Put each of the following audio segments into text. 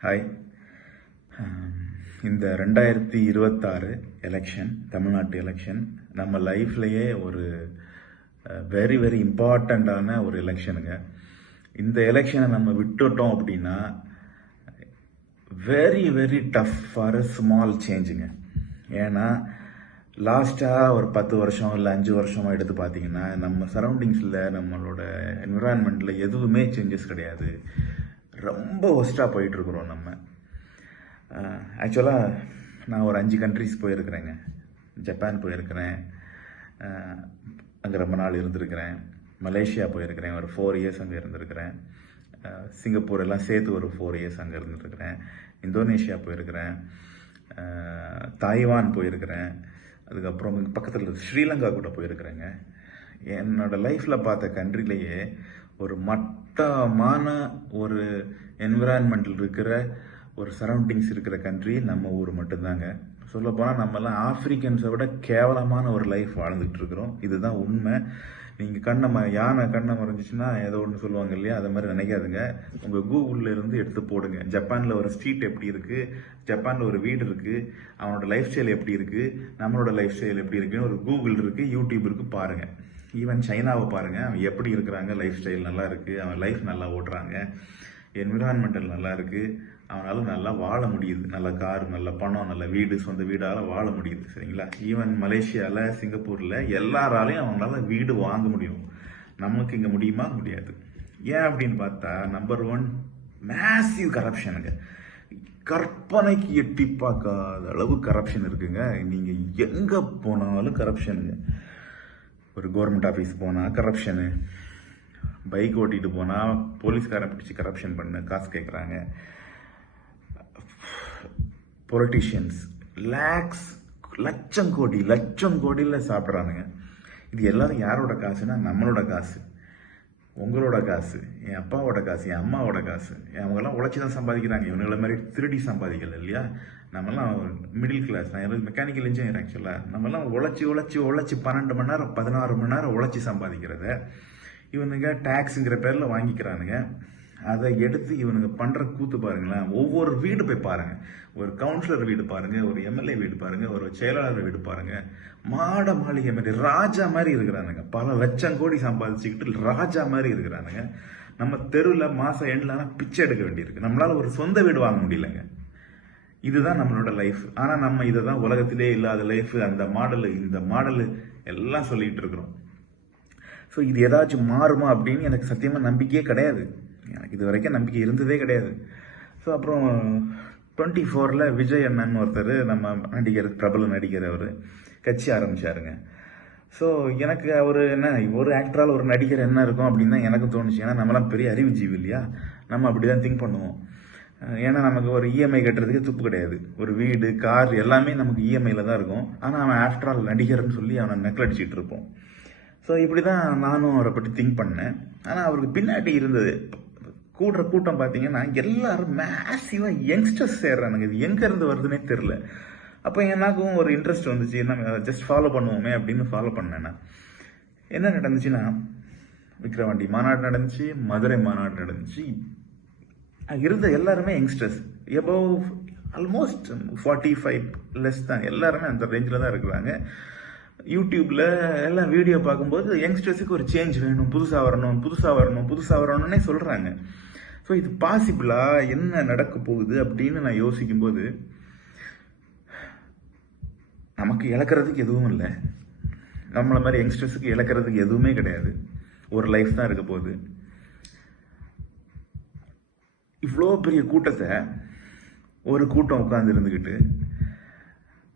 Hi um, இந்த ரெண்டாயிரத்தி இருபத்தாறு எலெக்ஷன் தமிழ்நாட்டு எலெக்ஷன் நம்ம லைஃப்லேயே ஒரு வெரி வெரி இம்பார்ட்டண்ட்டான ஒரு எலெக்ஷனுங்க இந்த எலெக்ஷனை நம்ம விட்டுட்டோம் அப்படின்னா very very tough for a small சேஞ்சுங்க ஏன்னா லாஸ்ட்டாக ஒரு பத்து வருஷம் இல்லை அஞ்சு வருஷமாக எடுத்து பார்த்தீங்கன்னா நம்ம சரௌண்டிங்ஸில் நம்மளோட என்விரான்மெண்ட்டில் எதுவுமே சேஞ்சஸ் கிடையாது. ரொம்ப ஒஸ்ட்டாக போயிட்டுருக்குறோம் நம்ம. ஆக்சுவலாக நான் ஒரு அஞ்சு கண்ட்ரிஸ் போயிருக்கிறேங்க. ஜப்பான் போயிருக்கிறேன். அங்கே ரொம்ப நாள் இருந்திருக்கிறேன். மலேசியா போயிருக்கிறேன். ஒரு ஃபோர் இயர்ஸ் அங்கே இருந்திருக்கிறேன். சிங்கப்பூர் எல்லாம் சேர்த்து ஒரு ஃபோர் இயர்ஸ் அங்கே இருந்துருக்கிறேன். இந்தோனேஷியா போயிருக்கிறேன். தாய்வான் போயிருக்கிறேன். அதுக்கப்புறம் பக்கத்தில் ஸ்ரீலங்கா கூட போயிருக்கிறேங்க. என்னோட லைஃப்பில் பார்த்த கண்ட்ரிலேயே ஒரு மட்டமான ஒரு என்விரான்மெண்டில் இருக்கிற ஒரு சரௌண்டிங்ஸ் இருக்கிற கண்ட்ரி நம்ம ஊர் மட்டும்தாங்க. சொல்லப்போனால் நம்மலாம் ஆஃப்ரிக்கன்ஸை விட கேவலமான ஒரு லைஃப் வாழ்ந்துகிட்டு இருக்கிறோம் இதுதான் உண்மை. நீங்கள் கண்ணை ம யானை கண்ணை மறைஞ்சிச்சுன்னா ஏதோ ஒன்று சொல்லுவாங்க இல்லையா? அதை மாதிரி நினைக்காதுங்க. உங்கள் கூகுளில் இருந்து எடுத்து போடுங்க. ஜப்பானில் ஒரு ஸ்ட்ரீட் எப்படி இருக்குது ஜப்பானில் ஒரு வீடு இருக்குது அவனோட லைஃப் ஸ்டைல் எப்படி இருக்குது நம்மளோட லைஃப் ஸ்டைல் எப்படி இருக்குன்னு ஒரு கூகுள் இருக்குது யூடியூப் இருக்குது பாருங்கள் ஈவன் சைனாவை பாருங்கள் அவன் எப்படி இருக்கிறாங்க லைஃப் ஸ்டைல் நல்லா இருக்குது அவன் லைஃப் நல்லா ஓட்டுறாங்க என்விரான்மெண்டல் நல்லா இருக்குது அவனால் நல்லா வாழ முடியுது. நல்ல கார் நல்ல பணம் நல்ல வீடு சொந்த வீடால் வாழ முடியுது சரிங்களா? ஈவன் மலேசியாவில் சிங்கப்பூரில் எல்லாராலையும் அவங்களால வீடு வாங்க முடியும். நமக்கு இங்கே முடியுமா? முடியாது. ஏன் அப்படின்னு பார்த்தா நம்பர் ஒன் மேசிவ் கரப்ஷனுங்க கற்பனைக்கு எட்டி பார்க்காத அளவு கரப்ஷன் இருக்குங்க. நீங்கள் எங்கே போனாலும் கரப்ஷனுங்க ஒரு கவர்மெண்ட் ஆஃபீஸ் போனால் கரப்ஷனு பைக் ஓட்டிட்டு போனால் போலீஸ்காரன் பிடிச்சி கரப்ஷன் பண்ணு காசு கேட்குறாங்க பொலிட்டிஷியன்ஸ் லேக்ஸ் லட்சம் கோடி லட்சம் கோடியில் சாப்பிட்றானுங்க. இது எல்லாரும் யாரோட காசுனா நம்மளோட காசு. உங்களோட காசு என் அப்பாவோட காசு என் அம்மாவோட காசு அவங்கெல்லாம் உழைச்சி தான் சம்பாதிக்கிறாங்க. இவங்கள மாதிரி திருடி சம்பாதிக்கல இல்லையா? நம்மலாம் மிடில் கிளாஸ் நான் எனக்கு மெக்கானிக்கல் இன்ஜினியர் ஆக்சுவலாக நம்மலாம் உழைச்சி உழைச்சி உழைச்சி பன்னெண்டு மணி நேரம் பதினாறு மணி நேரம் உழைச்சி சம்பாதிக்கிறத இவனுங்க டேக்ஸுங்கிற பேரில் வாங்கிக்கிறானுங்க. அதை எடுத்து இவனுங்க பண்ணுற கூத்து பாருங்களேன். ஒவ்வொரு வீடு போய் பாருங்க. ஒரு கவுன்சிலர் வீடு பாருங்க ஒரு எம்எல்ஏ வீடு பாருங்க ஒரு செயலாளர் வீடு பாருங்க. மாட மாளிகை மாதிரி ராஜா மாதிரி இருக்கிறானுங்க. பல லட்சம் கோடி சம்பாதிச்சுக்கிட்டு ராஜா மாதிரி இருக்கிறானுங்க. நம்ம தெருவில் மாசம் எண்ட்லான பிச்சை எடுக்க வேண்டியிருக்கு. நம்மளால ஒரு சொந்த வீடு வாங்க முடியலங்க. இதுதான் நம்மளோட லைஃப் ஆனால் நம்ம இதை தான் உலகத்திலே இல்லாத லைஃப் அந்த மாடலு இந்த மாடலு எல்லாம் சொல்லிட்டு இருக்கிறோம். ஸோ இது ஏதாச்சும் மாறுமா அப்படின்னு எனக்கு சத்தியமாக நம்பிக்கையே கிடையாது. எனக்கு இது வரைக்கும் நம்பிக்கை இருந்ததே கிடையாது. ஸோ அப்புறம் டுவெண்ட்டி ஃபோரில் விஜய் அண்ணன் ஒருத்தர் நம்ம நடிகர் பிரபல நடிகர் அவர் கட்சி ஆரம்பிச்சாருங்க. ஸோ எனக்கு அவர் என்ன ஒரு ஆக்டரால் ஒரு நடிகர் என்ன இருக்கும் அப்படின்னு தான் எனக்கு தோணுச்சு. ஏன்னா நம்மளாம் பெரிய அறிவுஜீவி இல்லையா? நம்ம அப்படி தான் திங்க் பண்ணுவோம். ஏன்னா நமக்கு ஒரு இஎம்ஐ கட்டுறதுக்கு துப்பு கிடையாது. ஒரு வீடு கார் எல்லாமே நமக்கு இஎம்ஐயில் தான் இருக்கும். ஆனால் அவன் ஆஃப்டர் ஆல் நடிகர்னு சொல்லி அவனை நெக்லடிச்சிட்டு இருப்போம். ஸோ இப்படி தான் நானும் அவரை பற்றி திங்க் பண்ணேன். ஆனால் அவருக்கு பின்னாடி இருந்தது கூடுற கூட்டம் பார்த்தீங்கன்னா எல்லாரும் மேசிவாக யங்ஸ்டர்ஸ் சேர்றானுங்க. இது எங்கேருந்து வருதுன்னே தெரில அப்போ எனக்கும் ஒரு இன்ட்ரெஸ்ட் வந்துச்சு. நம்ம ஜஸ்ட் ஃபாலோ பண்ணுவோமே அப்படின்னு ஃபாலோ பண்ணேன் நான். என்ன நடந்துச்சுன்னா விக்ரவாண்டி மாநாடு நடந்துச்சு மதுரை மாநாடு நடந்துச்சு. இருந்த எல்லாருமே youngsters above almost forty five less தான். எல்லாருமே அந்த ரேஞ்சில் தான் இருக்கிறாங்க. யூடியூப்பில் எல்லாம் வீடியோ பார்க்கும்போது யங்ஸ்டர்ஸுக்கு ஒரு சேஞ்ச் வேணும். புதுசாக வரணும் புதுசாக வரணும் புதுசாக வரணும்னே சொல்கிறாங்க ஸோ இது பாசிபிளா என்ன நடக்க போகுது அப்படின்னு நான் யோசிக்கும்போது நமக்கு இழக்கிறதுக்கு எதுவும் இல்லை. நம்மளை மாதிரி யங்ஸ்டர்ஸுக்கு இழக்கிறதுக்கு எதுவுமே கிடையாது. ஒரு லைஃப் தான் இருக்க போகுது. இவ்வளோ பெரிய கூட்டத்தை ஒரு கூட்டம் உட்கார்ந்து இருந்துக்கிட்டு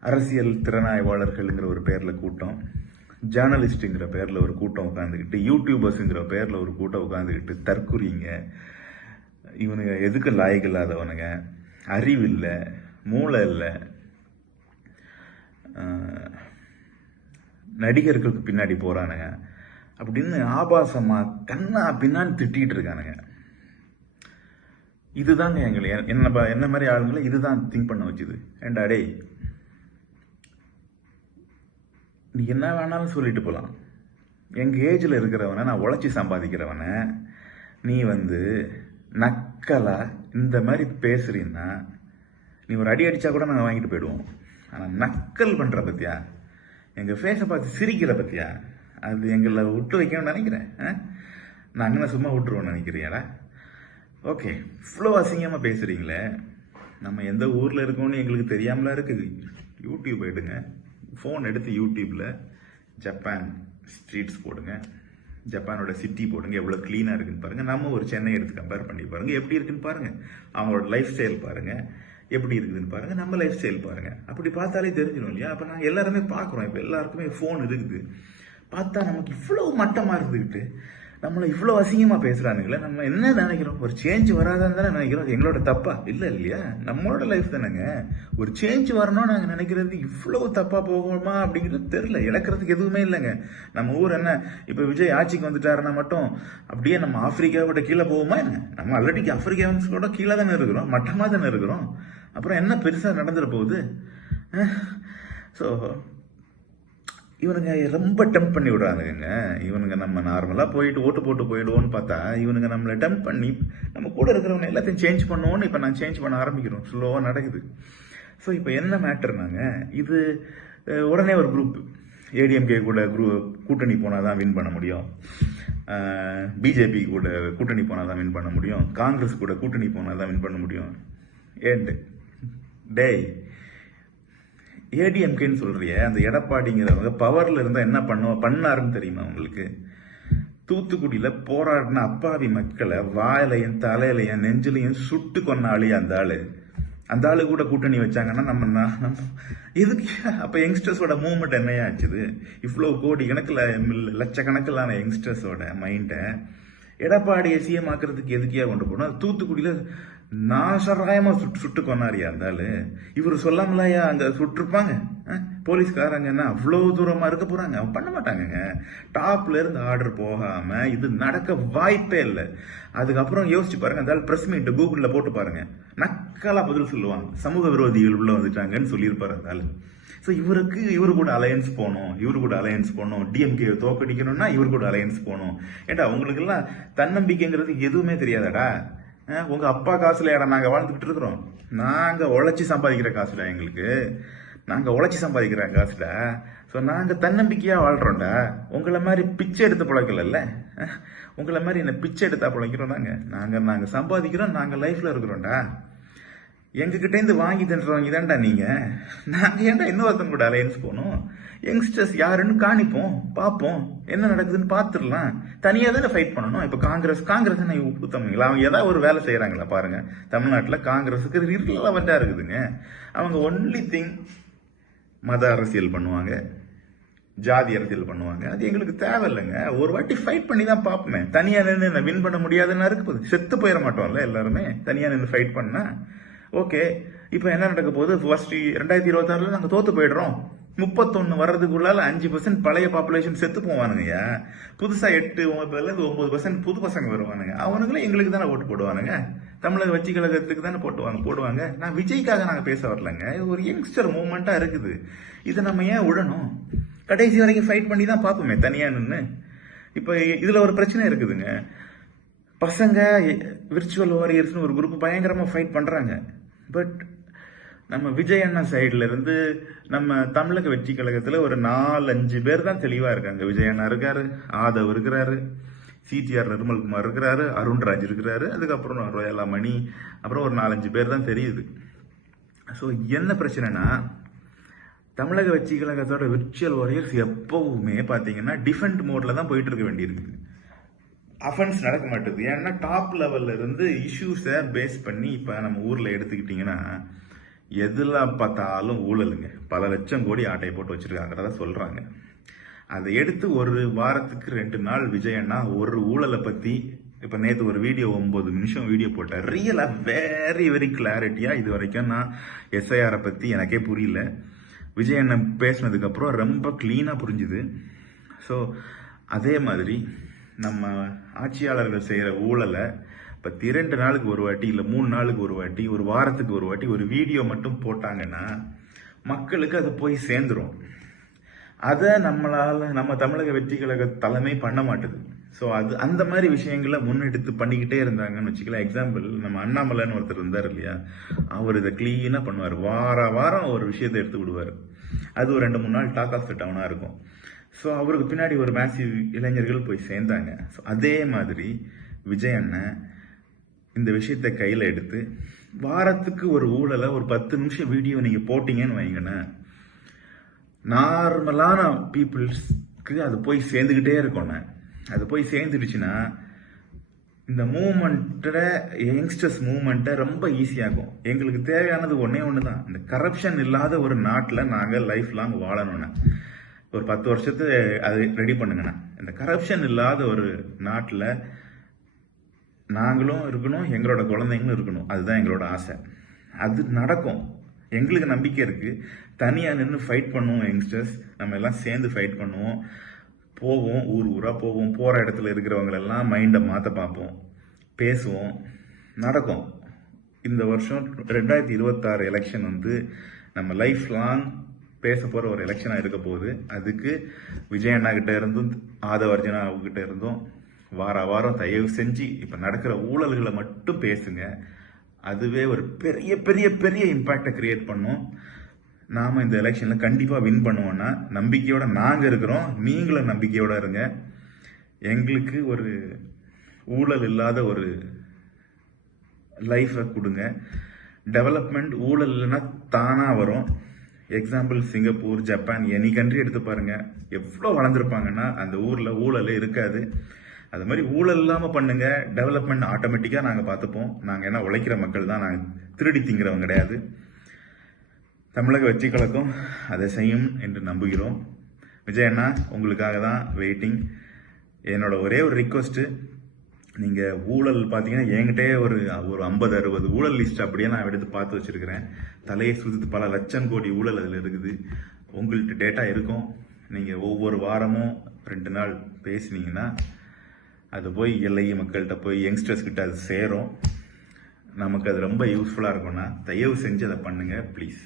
அரசியல் திறனாய்வாளர்கள்ங்கிற ஒரு பேரில் கூட்டம் ஜேர்னலிஸ்ட்டுங்கிற பேரில் ஒரு கூட்டம் உட்காந்துக்கிட்டு யூடியூபர்ஸுங்கிற பேரில் ஒரு கூட்டம் உட்காந்துக்கிட்டு தற்குறிங்க இவனுங்க எதுக்கு லாயக்கு இல்லாதவனுங்க? அறிவு இல்லை மூளை இல்லை. நடிகர்களுக்கு பின்னாடி போகிறானுங்க அப்படின்னு ஆபாசமாக கண்ணா பின்னான்னு திட்டிகிட்டு இருக்கானுங்க. இதுதாங்க எங்களை என்ன ப- என்ன மாதிரி ஆளுங்களை இதுதான் திங்க் பண்ண வச்சுது. ஏண்டா டேய் நீ என்ன வேணாலும் சொல்லிட்டு போகலாம் எங்கள் ஏஜில் இருக்கிறவனை நான் உழைச்சி சம்பாதிக்கிறவனை நீ வந்து நக் நக்கலா இந்த மாதிரி பேசுறீன்னா நீ ஒரு அடி அடிச்சா கூட நாங்கள் வாங்கிட்டு போயிடுவோம். ஆனால் நக்கல் பண்ற பத்தியா? எங்கள் ஃபேஸை பார்த்து சிரிக்கிற பத்தியா? அது எங்களை விட்டு வைக்கணும்னு நினைக்கிறேன். நான் அங்கே சும்மா விட்டுருவோம்னு நினைக்கிறீங்களா ஓகே இவ்வளோ அசிங்கமாக பேசுகிறீங்களே நம்ம எந்த ஊரில் இருக்கோம்னு எங்களுக்கு தெரியாமலாம் இருக்குது. யூடியூப் எடுங்க. ஃபோன் எடுத்து யூடியூப்பில் ஜப்பான் ஸ்ட்ரீட்ஸ் போடுங்க. ஜப்பானோட சிட்டி போடுங்க எவ்வளோ க்ளீனாக இருக்குன்னு பாருங்கள் நம்ம ஒரு சென்னை எடுத்து கம்பேர் பண்ணி பாருங்கள் எப்படி இருக்குன்னு பாருங்கள் அவங்களோட லைஃப் ஸ்டைல் பாருங்கள் எப்படி இருக்குதுன்னு பாருங்கள் நம்ம லைஃப் ஸ்டைல் பாருங்கள் அப்படி பார்த்தாலே தெரிஞ்சிடும் இல்லையா? அப்போ நாங்கள் எல்லாருமே பார்க்குறோம். இப்போ எல்லாருக்குமே ஃபோன் இருக்குது. பார்த்தா நமக்கு இவ்வளோ மட்டமாக இருந்துக்கிட்டு நம்மளை இவ்வளோ அசிங்கமாக பேசுகிறானுங்களே நம்ம என்ன நினைக்கிறோம்? ஒரு சேஞ்ச் வராதான்னு தானே நினைக்கிறோம். அது எங்களோட தப்பா? இல்லை இல்லையா? நம்மளோட லைஃப் தானேங்க. ஒரு சேஞ்ச் வரணும்னு நாங்கள் நினைக்கிறது இவ்வளோ தப்பாக போகுமா அப்படிங்கிறது தெரில இழக்கிறதுக்கு எதுவுமே இல்லைங்க. நம்ம ஊர் என்ன? இப்போ விஜய் ஆட்சிக்கு வந்துட்டாருன்னா மட்டும் அப்படியே நம்ம ஆப்பிரிக்காவோட கீழே போகுமா என்ன? நம்ம ஆல்ரெடி ஆப்பிரிக்காவோட கீழே தானே இருக்கிறோம். மட்டமாக தானே இருக்கிறோம். அப்புறம் என்ன பெருசாக நடந்துட போகுது? ஸோ இவனுங்க ரொம்ப டெம்ப் பண்ணி விடுறானுங்க இவனுங்க நம்ம நார்மலாக போயிட்டு ஓட்டு போட்டு போயிடுவோன்னு பார்த்தா இவனுங்க நம்மளை டெம்ப் பண்ணி நம்ம கூட இருக்கிறவங்க எல்லாத்தையும் சேஞ்ச் பண்ணுவோன்னு இப்போ நான் சேஞ்ச் பண்ண ஆரம்பிக்கிறோம். ஸ்லோவாக நடக்குது. ஸோ இப்போ என்ன மேட்டர்னாங்க இது உடனே ஒரு குரூப் ஏடிஎம்கே கூட குரூ கூட்டணி போனால் தான் வின் பண்ண முடியும். பிஜேபி கூட கூட்டணி போனால் தான் வின் பண்ண முடியும். காங்கிரஸ் கூட கூட்டணி போனால் தான் வின் பண்ண முடியும். ஏன்ட்டு டேய். ஏடிஎம்கேன்னு சொல்றியே அந்த எடப்பாடிங்கிறவங்க பவர்ல இருந்தால் என்ன பண்ணுவோம் பண்ணாருன்னு தெரியுமா உங்களுக்கு? தூத்துக்குடியில் போராடின அப்பாவி மக்களை வாயிலையும் தலையிலையும் நெஞ்சிலையும் சுட்டு கொன்ன அந்த ஆளு. அந்த ஆளு கூட கூட்டணி வச்சாங்கன்னா நம்ம நான் நம்ம எதுக்கு? அப்போ யங்ஸ்டர்ஸோட மூவ்மெண்ட் என்னையா ஆச்சுது? இவ்வளோ கோடி கணக்கில் லட்சக்கணக்கிலான யங்ஸ்டர்ஸோட மைண்டை எடப்பாடியை சிஎம் ஆக்கிறதுக்கு எதுக்கையா கொண்டு போனோம் அது தூத்துக்குடியில நாசராயமா சுட்டு சுட்டு கொண்டாடியா இருந்தாலும். இவர் சொல்லாமலாயா அங்கே சுட்டிருப்பாங்க? போலீஸ்காரங்கன்னா போலீஸ்காரங்க என்ன இருக்க போகிறாங்க அவங்க பண்ண மாட்டாங்கங்க. டாப்ல இருந்து ஆர்டர் போகாமல் இது நடக்க வாய்ப்பே இல்லை. அதுக்கப்புறம் யோசிச்சு பாருங்க. அதாவது ப்ரெஸ் மீட் கூகுளில் போட்டு பாருங்க. நக்கலாக பதில் சொல்லுவாங்க. சமூக விரோதிகள் உள்ள வந்துட்டாங்கன்னு சொல்லியிருப்பாரு அந்த ஸோ இவருக்கு இவர் கூட அலையன்ஸ் போகணும். இவரு கூட அலையன்ஸ் போகணும். டிஎம்கே தோக்கடிக்கணும்னா இவர் கூட அலையன்ஸ் போகணும். ஏட்டா உங்களுக்கெல்லாம் தன்னம்பிக்கைங்கிறது எதுவுமே தெரியாதாடா? உங்கள் அப்பா காசுல ஏடா நாங்கள் வாழ்ந்துக்கிட்டு இருக்கிறோம். நாங்கள் உழைச்சி சம்பாதிக்கிற காசுல எங்களுக்கு. நாங்கள் உழைச்சி சம்பாதிக்கிறோம் காசில். ஸோ நாங்கள் தன்னம்பிக்கையாக வாழ்கிறோம்டா உங்களை மாதிரி பிச்சை எடுத்து பிழைக்கல உங்களை மாதிரி என்ன பிச்சை எடுத்தா பிழைக்கிறோம் நாங்கள் நாங்கள் நாங்கள் சம்பாதிக்கிறோம் நாங்கள் லைஃப்பில் இருக்கிறோம்டா. எங்ககிட்டேருந்து வாங்கி தின்றவங்க தான்டா நீங்கள் நாங்கள் ஏன்டா இன்னொருத்தன் கூட அலையன்ஸ் போகணும்? யங்ஸ்டர்ஸ் யாருன்னு காணிப்போம் பார்ப்போம். என்ன நடக்குதுன்னு பார்த்துடலாம். தனியாக தானே ஃபைட் பண்ணணும்? இப்போ காங்கிரஸ் காங்கிரஸ் என்ன அவங்க ஏதாவது ஒரு வேலை செய்கிறாங்களா பாருங்கள் தமிழ்நாட்டில் காங்கிரஸுக்கு ரிலவெண்டா இருக்குதுங்க. அவங்க ஒன்லி திங் மத அரசியல் பண்ணுவாங்க ஜாதி அரசியல் பண்ணுவாங்க. அது எங்களுக்கு தேவையில்லைங்க. ஒரு வாட்டி ஃபைட் பண்ணி தான் பார்ப்போமே தனியாக நின்று வின் பண்ண முடியாதுன்னா இருக்கு போகுது செத்து போயிட மாட்டோம்ல எல்லாருமே. தனியாக நின்று ஃபைட் பண்ணா ஓகே இப்போ என்ன நடக்க போகுது? ஃபர்ஸ்ட் ரெண்டாயிரத்தி இருபத்தாறுல நாங்கள் தோத்து போயிடுறோம். முப்பத்தொன்னு வர்றதுக்குள்ளால அஞ்சு பர்சன்ட் பழைய பாப்புலேஷன் செத்து போவானுங்கய்யா. புதுசாக எட்டு ஒன்பதுலேருந்து ஒம்பது ஒன்பது பர்சன்ட் புது பசங்க வருவானுங்க. அவனுங்களும் எங்களுக்கு தானே ஓட்டு போடுவானுங்க. தமிழக வெற்றி கழகத்துக்கு தானே போட்டுவாங்க போடுவாங்க. நான் விஜய்க்காக நாங்கள் பேச வரலங்க. இது ஒரு யங்ஸ்டர் மூமெண்ட்டாக இருக்குது. இதை நம்ம ஏன் விடணும்? கடைசி வரைக்கும் ஃபைட் பண்ணி தான் பார்ப்போமே தனியாக நின்று இப்போ இதில் ஒரு பிரச்சனை இருக்குதுங்க. பசங்க விர்ச்சுவல் வாரியர்ஸ்னு ஒரு குரூப் பயங்கரமாக ஃபைட் பண்ணுறாங்க பட் நம்ம விஜய் அண்ணா சைடில் இருந்து நம்ம தமிழக வெற்றி கழகத்தில் ஒரு நாலஞ்சு பேர் தான் தெளிவாக இருக்காங்க. விஜய் அண்ணா இருக்காரு ஆதவ் இருக்கிறாரு. சிடிஆர் நிர்மல்குமார் இருக்கிறாரு அருண்ராஜ் இருக்கிறாரு அதுக்கப்புறம் ரோயலா மணி அப்புறம் ஒரு நாலஞ்சு பேர் தான் தெரியுது. ஸோ என்ன பிரச்சனைனா தமிழக வெற்றி கழகத்தோட விர்ச்சுவல் வாரியர்ஸ் எப்பவுமே பார்த்தீங்கன்னா டிஃபெண்ட் மோட்ல தான் போயிட்டு இருக்க வேண்டியிருக்கு. அஃபென்ஸ் நடக்க மாட்டேது. ஏன்னா டாப் லெவல்ல இருந்து இஷ்யூஸை பேஸ் பண்ணி இப்போ நம்ம ஊரில் எடுத்துக்கிட்டிங்கன்னா எதில் பார்த்தாலும் ஊழலுங்க. பல லட்சம் கோடி ஆட்டையை போட்டு வச்சிருக்காங்கிறத சொல்கிறாங்க அதை எடுத்து ஒரு வாரத்துக்கு ரெண்டு நாள் விஜய் அண்ணா ஒரு ஊழலை பத்தி இப்போ நேற்று ஒரு வீடியோ ஒம்பது நிமிஷம் வீடியோ போட்டார் ரியலாக வெரி வெரி கிளாரிட்டியாக இது வரைக்கும் நான் எஸ்ஐஆரை பற்றி எனக்கே புரியல. விஜய் அண்ணன் பேசினதுக்கப்புறம் ரொம்ப க்ளீனாக புரிஞ்சுது. ஸோ அதே மாதிரி நம்ம ஆட்சியாளர்கள் செய்கிற ஊழலை இப்போ இரண்டு நாளுக்கு ஒரு வாட்டி இல்லை மூணு நாளுக்கு ஒரு வாட்டி ஒரு வாரத்துக்கு ஒரு வாட்டி ஒரு வீடியோ மட்டும் போட்டாங்கன்னா மக்களுக்கு அது போய் சேர்ந்துரும். அதை நம்மளால் நம்ம தமிழக வெற்றி கழக தலைமை பண்ண மாட்டுது. ஸோ அது அந்த மாதிரி விஷயங்களை முன்னெடுத்து பண்ணிக்கிட்டே இருந்தாங்கன்னு வச்சுக்கலாம் எக்ஸாம்பிள் நம்ம அண்ணாமலைன்னு ஒருத்தர் இருந்தார் இல்லையா? அவர் இதை க்ளீனாக பண்ணுவார். வார வாரம் ஒரு விஷயத்தை எடுத்து விடுவார். அது ஒரு ரெண்டு மூணு நாள் டாக் ஆஃப் த டவுனாக இருக்கும். ஸோ அவருக்கு பின்னாடி ஒரு மேசிவ் இளைஞர்கள் போய் சேர்ந்தாங்க. ஸோ அதே மாதிரி விஜய் அண்ணன் இந்த விஷயத்தை கையில் எடுத்து வாரத்துக்கு ஒரு ஊழலை ஒரு பத்து நிமிஷம் வீடியோ நீங்கள் போட்டிங்கன்னு வைங்கண்ணே நார்மலான பீப்புள்ஸ்க்கு அது போய் சேர்ந்துக்கிட்டே இருக்கோண்ணே அது போய் சேர்ந்துடுச்சுன்னா இந்த மூமெண்ட்டை யங்ஸ்டர்ஸ் மூமெண்ட்டை ரொம்ப ஈஸியாகும் எங்களுக்கு தேவையானது ஒன்றே ஒன்று தான் இந்த கரப்ஷன் இல்லாத ஒரு நாட்டில் நாங்கள் லைஃப் லாங் வாழணுண்ணே ஒரு பத்து வருஷத்து அது ரெடி பண்ணுங்கண்ணா. இந்த கரப்ஷன் இல்லாத ஒரு நாட்டில் நாங்களும் இருக்கணும் எங்களோட குழந்தைங்களும் இருக்கணும். அதுதான் எங்களோட ஆசை. அது நடக்கும். எங்களுக்கு நம்பிக்கை இருக்குது தனியாக நின்று ஃபைட் பண்ணுவோம் யங்ஸ்டர்ஸ் நம்ம எல்லாம் சேர்ந்து ஃபைட் பண்ணுவோம். போவோம் ஊர் ஊராக போவோம். போகிற இடத்துல இருக்கிறவங்களெல்லாம் மைண்டை மாற்ற பார்ப்போம். பேசுவோம். நடக்கும். இந்த வருஷம் ரெண்டாயிரத்தி இருபத்தாறு எலெக்ஷன் வந்து நம்ம லைஃப் லாங் பேச போகிற ஒரு எலெக்ஷனாக இருக்க போகுது. அதுக்கு விஜய் அண்ணா கிட்ட இருந்தும் ஆதவ அர்ஜுனா கிட்ட இருந்தும் வார வாரம் தயவு செஞ்சு இப்போ நடக்கிற ஊழல்களை மட்டும் பேசுங்க. அதுவே ஒரு பெரிய பெரிய பெரிய இம்பேக்டை கிரியேட் பண்ணும். நாம் இந்த எலெக்ஷனில் கண்டிப்பாக வின் பண்ணுவோன்னா நம்பிக்கையோட நாங்கள் இருக்கிறோம். நீங்களும் நம்பிக்கையோடு இருங்க. எங்களுக்கு ஒரு ஊழல் இல்லாத ஒரு லைஃப்பை கொடுங்க. டெவலப்மெண்ட் ஊழல் இல்லைன்னா தானாக வரும். Example Singapore Japan any country எடுத்து பாருங்கள் எவ்வளோ வளர்ந்துருப்பாங்கன்னா அந்த ஊரில் ஊழல் இருக்காது. அது மாதிரி ஊழல் இல்லாமல் பண்ணுங்க டெவலப்மெண்ட் ஆட்டோமேட்டிக்காக நாங்கள் பார்த்துப்போம். நாங்கள் என்ன உழைக்கிற மக்கள் தான் நாங்கள் திருடி திங்கிறவங்க கிடையாது. தமிழக வெற்றி கழகம் அதை செய்யும் என்று நம்புகிறோம். விஜய் அண்ணா உங்களுக்காக தான் வெயிட்டிங் என்னோட ஒரே ஒரு ரிக்வஸ்ட்டு நீங்கள் ஊழல் பார்த்தீங்கன்னா என்கிட்டே ஒரு ஒரு ஐம்பது அறுபது ஊழல் லிஸ்ட் அப்படியே நான் எடுத்து பார்த்து வச்சுருக்கிறேன். தலையை சுத்து பல லட்சம் கோடி ஊழல் அதில் இருக்குது. உங்கள்கிட்ட டேட்டா இருக்கும். நீங்கள் ஒவ்வொரு வாரமும் ரெண்டு நாள் பேசுனீங்கன்னா அது போய் எல்லை மக்கள்கிட்ட போய் யங்ஸ்டர்ஸ் கிட்ட அது சேரும். நமக்கு அது ரொம்ப யூஸ்ஃபுல்லாக இருக்கும்னா தயவு செஞ்சு அதை பண்ணுங்கள் ப்ளீஸ்